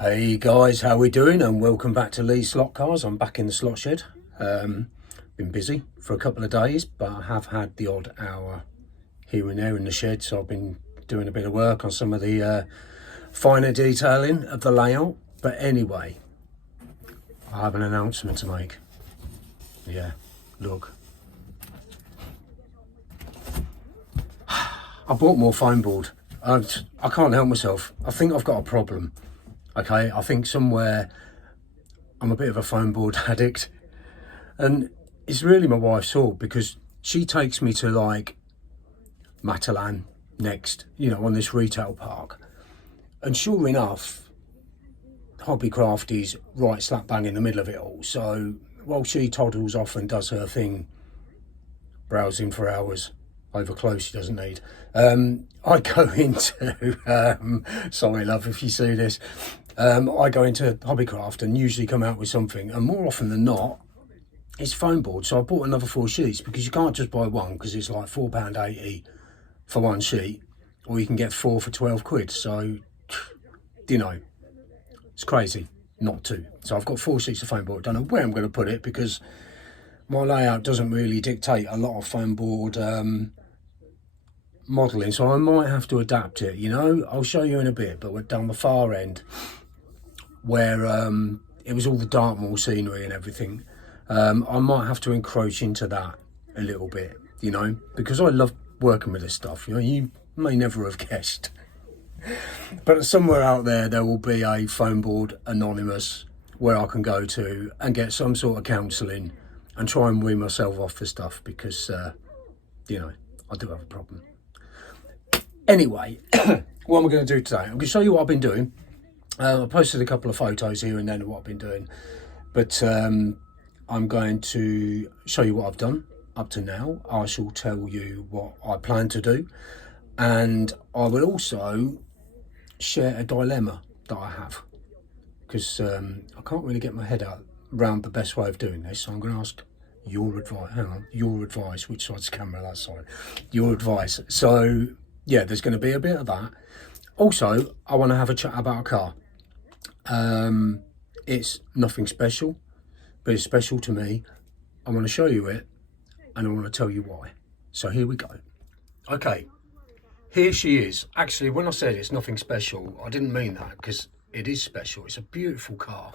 Hey guys, how we doing? And welcome back to Lee's Slotcars. I'm back in the slot shed. Been busy for a couple of days, but I have had the odd hour here and there in the shed. So I've been doing a bit of work on some of the finer detailing of the layout. But anyway, I have an announcement to make. Yeah, look. I bought more foam board. I can't help myself. I think I've got a problem. Okay, I think somewhere I'm a bit of a foam board addict, and it's really my wife's fault because she takes me to like Matalan next, on this retail park, and sure enough, Hobbycraft is right slap bang in the middle of it all. So while she toddles off and does her thing, browsing for hours over clothes she doesn't need, I go into sorry love if you see this, I go into Hobbycraft and usually come out with something, and more often than not it's foam board. So I bought another 4 sheets because you can't just buy one, because it's like £4.80 for one sheet, or you can get 4 for 12 quid. So it's crazy not to. So I've got 4 sheets of foam board. Don't know where I'm going to put it because my layout doesn't really dictate a lot of foam board modelling, so I might have to adapt it. I'll show you in a bit, but we're down the far end where it was all the Dartmoor scenery and everything. I might have to encroach into that a little bit, because I love working with this stuff. You may never have guessed, but somewhere out there will be a foam board anonymous where I can go to and get some sort of counselling and try and wean myself off the stuff, because I do have a problem. Anyway, what am I going to do today? I'm going to show you what I've been doing. I posted a couple of photos here and then of what I've been doing, but I'm going to show you what I've done up to now. I shall tell you what I plan to do, and I will also share a dilemma that I have, because I can't really get my head out around the best way of doing this. So I'm going to ask your advice. Hang on, your advice. Which side's the camera? That side. Your advice. So yeah, there's going to be a bit of that. Also, I want to have a chat about a car. It's nothing special, but it's special to me. I want to show you it, and I want to tell you why. So here we go. Okay, here she is. Actually, when I said it's nothing special, I didn't mean that, because it is special. It's a beautiful car.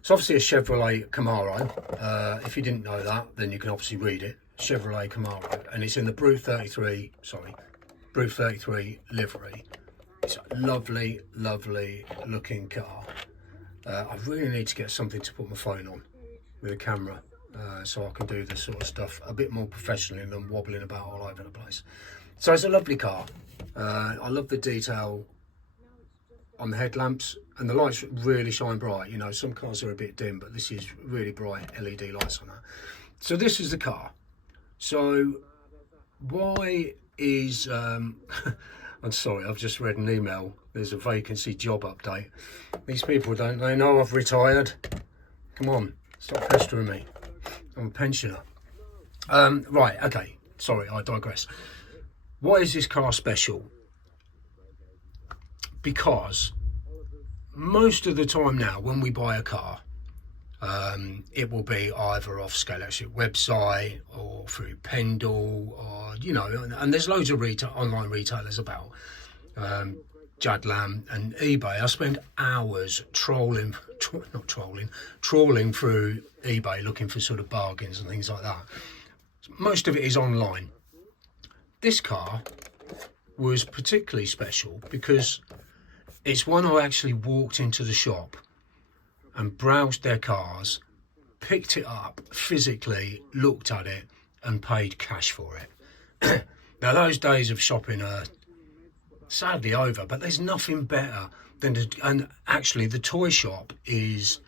It's obviously a Chevrolet Camaro. If you didn't know that, then you can obviously read it. Chevrolet Camaro, and it's in the Brew 33 livery. It's a lovely, lovely looking car. I really need to get something to put my phone on with a camera, so I can do this sort of stuff a bit more professionally than wobbling about all over the place. So it's a lovely car. I love the detail on the headlamps, and the lights really shine bright. Some cars are a bit dim, but this is really bright LED lights on that. So this is the car. So why is I'm sorry, I've just read an email. There's a vacancy job update. These people, don't they know I've retired? Come on, stop pestering me. I'm a pensioner. Right, okay, sorry, I digress. Why is this car special? Because most of the time now, when we buy a car, it will be either off Scalextric website or through Pendle, or and there's loads of online retailers about, Jadlam and eBay. I spend hours trawling through eBay looking for sort of bargains and things like that. Most of it is online. This car was particularly special because it's one I actually walked into the shop and browsed their cars, picked it up physically, looked at it, and paid cash for it. Now, those days of shopping are sadly over, but there's nothing better than and actually the toy shop is,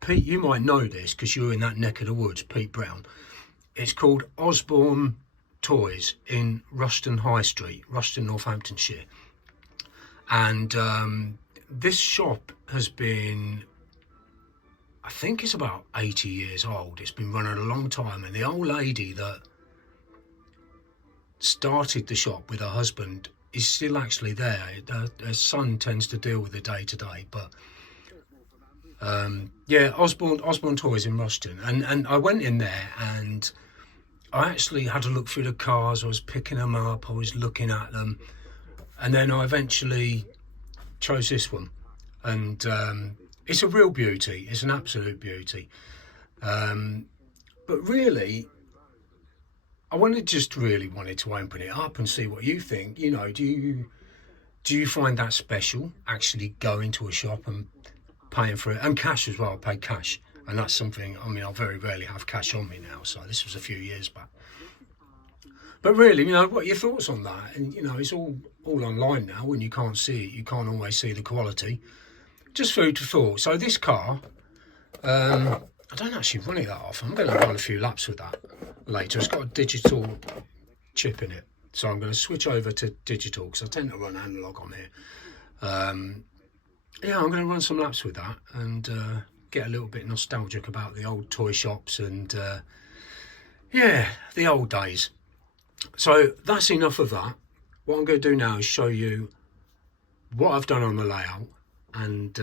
Pete, you might know this because you're in that neck of the woods, Pete Brown. It's called Osborne Toys in Ruston High Street, Ruston, Northamptonshire. And this shop has been, I think it's about 80 years old. It's been running a long time, and the old lady that started the shop with her husband is still actually there. Her son tends to deal with the day-to-day, but yeah, Osborne Toys in Rushton, and I went in there and I actually had to look through the cars. I was picking them up, I was looking at them, and then I eventually chose this one, and it's a real beauty. It's an absolute beauty. But really, I wanted to open it up and see what you think. You know, do you find that special, actually going to a shop and paying for it, and cash as well? I pay cash, and that's something, I mean, I very rarely have cash on me now, so this was a few years back. But really, you know, what are your thoughts on that? And you know, it's all online now, and you can't see it, you can't always see the quality. Just food for thought. So this car, I don't actually run it that often. I'm going to run a few laps with that later. It's got a digital chip in it, so I'm going to switch over to digital because I tend to run analog on here. Yeah, I'm going to run some laps with that and get a little bit nostalgic about the old toy shops and yeah, the old days. So that's enough of that. What I'm going to do now is show you what I've done on the layout and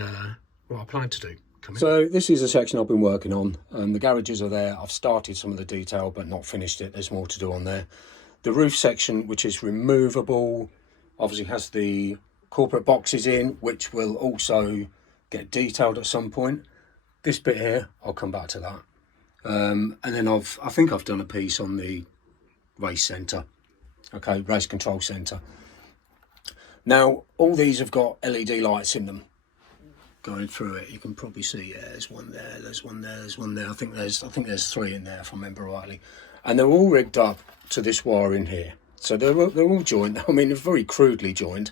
what I plan to do. So this is a section I've been working on. The garages are there. I've started some of the detail but not finished it. There's more to do on there. The roof section, which is removable, obviously has the corporate boxes in, which will also get detailed at some point. This bit here, I'll come back to that. And then I think I've done a piece on the race centre. Okay, race control centre. Now, all these have got LED lights in them. Going through it, you can probably see, yeah, there's one there, there's one there, there's one there. I think there's three in there if I remember rightly, and they're all rigged up to this wire in here. So they're all joined. I mean, they're very crudely joined.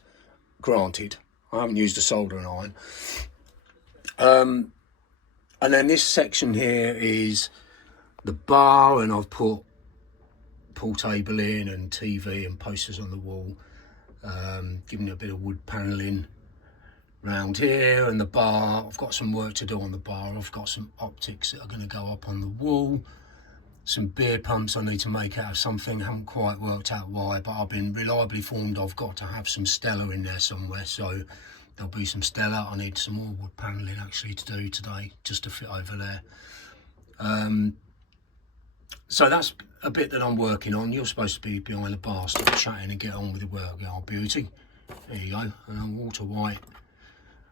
Granted, I haven't used a soldering iron. And then this section here is the bar, and I've put pool table in and TV and posters on the wall, giving it a bit of wood panelling round here. And the bar, I've got some work to do on the bar. I've got some optics that are going to go up on the wall, some beer pumps I need to make out of something. Haven't quite worked out why, but I've been reliably informed I've got to have some Stella in there somewhere, so there'll be some Stella. I need some more wood panelling actually to do today just to fit over there. So that's a bit that I'm working on. You're supposed to be behind the bar still chatting and get on with the work. Oh, beauty. There you go. And I'm Walter White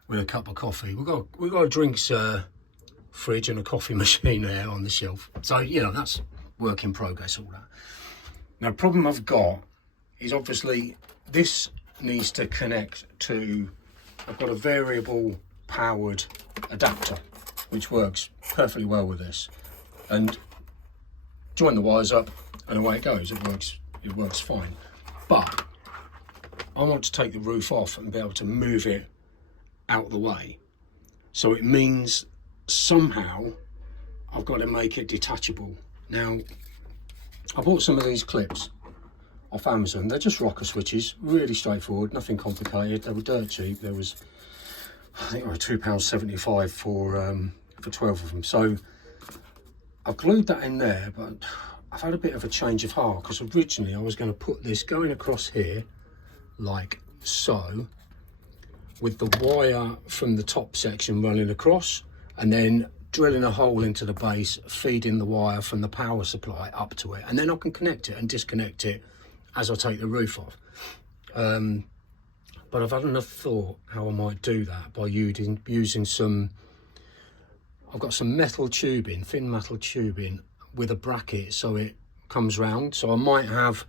with a cup of coffee. We've got a drinks fridge and a coffee machine there on the shelf. So, you know, that's work in progress, all that. Now, the problem I've got is obviously this needs to connect to, I've got a variable powered adapter, which works perfectly well with this. And join the wires up and away it goes. It works fine. But I want to take the roof off and be able to move it out the way. So it means somehow I've got to make it detachable. Now, I bought some of these clips off Amazon. They're just rocker switches, really straightforward, nothing complicated. They were dirt cheap. There was, I think, £2.75 for 12 of them. So I've glued that in there, but I've had a bit of a change of heart, because originally I was going to put this going across here like so, with the wire from the top section running across, and then drilling a hole into the base, feeding the wire from the power supply up to it, and then I can connect it and disconnect it as I take the roof off. But I've had enough thought how I might do that by using some, I've got some metal tubing, thin metal tubing with a bracket so it comes round. So I might have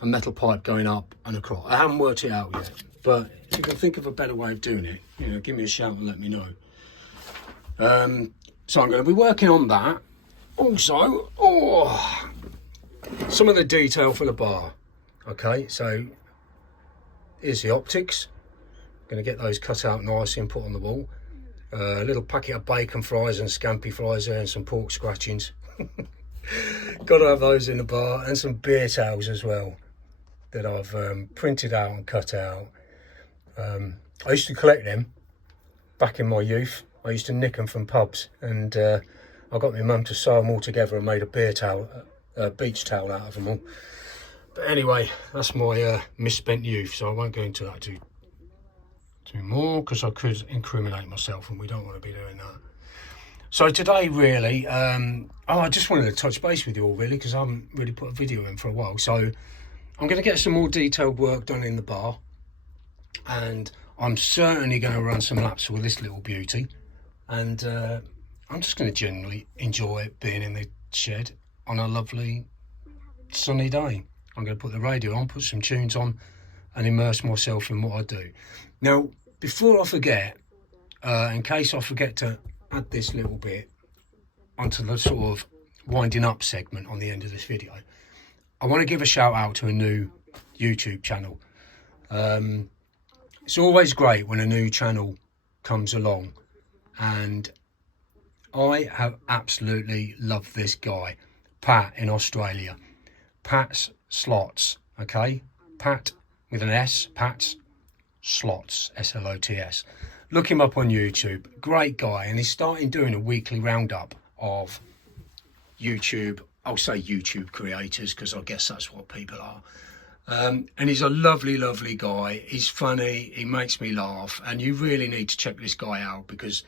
a metal pipe going up and across. I haven't worked it out yet, but if you can think of a better way of doing it, you know, give me a shout and let me know. So I'm going to be working on that. Also, some of the detail for the bar. Okay, so here's the optics. I'm going to get those cut out nicely and put on the wall. A little packet of bacon fries and scampi fries there, and some pork scratchings. Got to have those in the bar, and some beer towels as well that I've printed out and cut out. I used to collect them back in my youth. I used to nick them from pubs, and I got my mum to sew them all together and made a beer towel, beach towel out of them all. But anyway, that's my misspent youth, so I won't go into that too more, because I could incriminate myself, and we don't want to be doing that. So today, really, I just wanted to touch base with you all, really, because I haven't really put a video in for a while. So I'm going to get some more detailed work done in the bar, and I'm certainly going to run some laps with this little beauty, and I'm just going to generally enjoy being in the shed on a lovely sunny day. I'm going to put the radio on, put some tunes on, and immerse myself in what I do. Now, before I forget, in case I forget to add this little bit onto the sort of winding up segment on the end of this video, I want to give a shout out to a new YouTube channel. It's always great when a new channel comes along, and I have absolutely loved this guy, Pat in Australia. Pat's Slots, okay? Pat with an S, Pat's Slots, S-L-O-T-S. Look him up on YouTube. Great guy, and he's starting doing a weekly roundup of YouTube. I'll say YouTube creators, because I guess that's what people are. And he's a lovely, lovely guy. He's funny. He makes me laugh. And you really need to check this guy out, because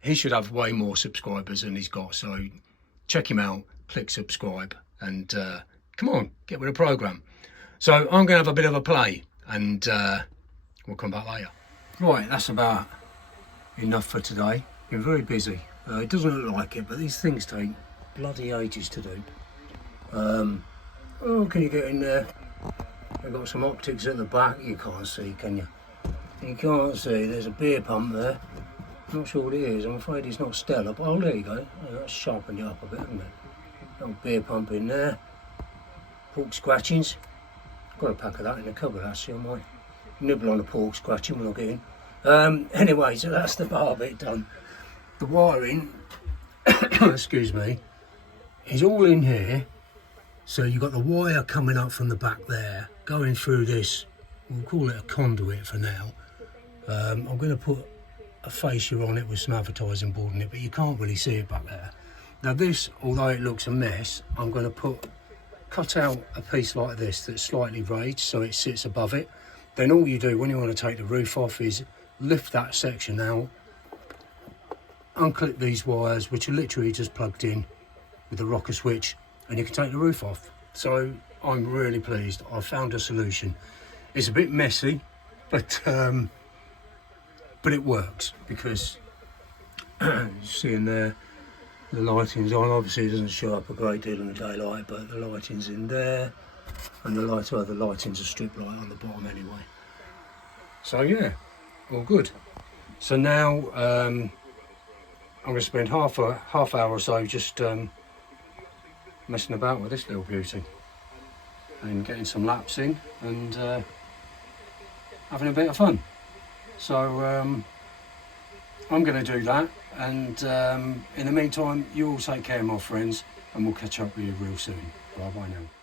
he should have way more subscribers than he's got. So check him out. Click subscribe. And come on, get with the programme. So I'm going to have a bit of a play, and we'll come back later. Right, that's about enough for today. Been very busy. It doesn't look like it, but these things take bloody ages to do. Oh, can you get in there? I've got some optics at the back. You can't see, can you? You can't see. There's a beer pump there. Not sure what it is. I'm afraid it's not Stella. But oh, there you go. Yeah, that's sharpened you up a bit, hasn't it? Little beer pump in there. Pork scratchings. Got a pack of that in the cupboard, actually. I might nibble on a pork scratching when I get in. Anyway, so that's the bar bit done. The wiring, excuse me, is all in here. So you've got the wire coming up from the back there, going through this, we'll call it a conduit for now. I'm going to put a fascia on it with some advertising board in it, but you can't really see it back there. Now this, although it looks a mess, I'm going to cut out a piece like this that's slightly raised so it sits above it. Then all you do when you want to take the roof off is lift that section out, unclip these wires, which are literally just plugged in with a rocker switch, and you can take the roof off. So I'm really pleased. I found a solution. It's a bit messy, but it works, because you see in there the lighting's on. Obviously it doesn't show up a great deal in the daylight, but the lighting's in there, and the lighting's a strip light on the bottom anyway. So yeah, all good. So now I'm going to spend half hour or so just messing about with this little beauty and getting some laps in and having a bit of fun. So I'm going to do that, and in the meantime, you all take care, my friends, and we'll catch up with you real soon. Bye bye now.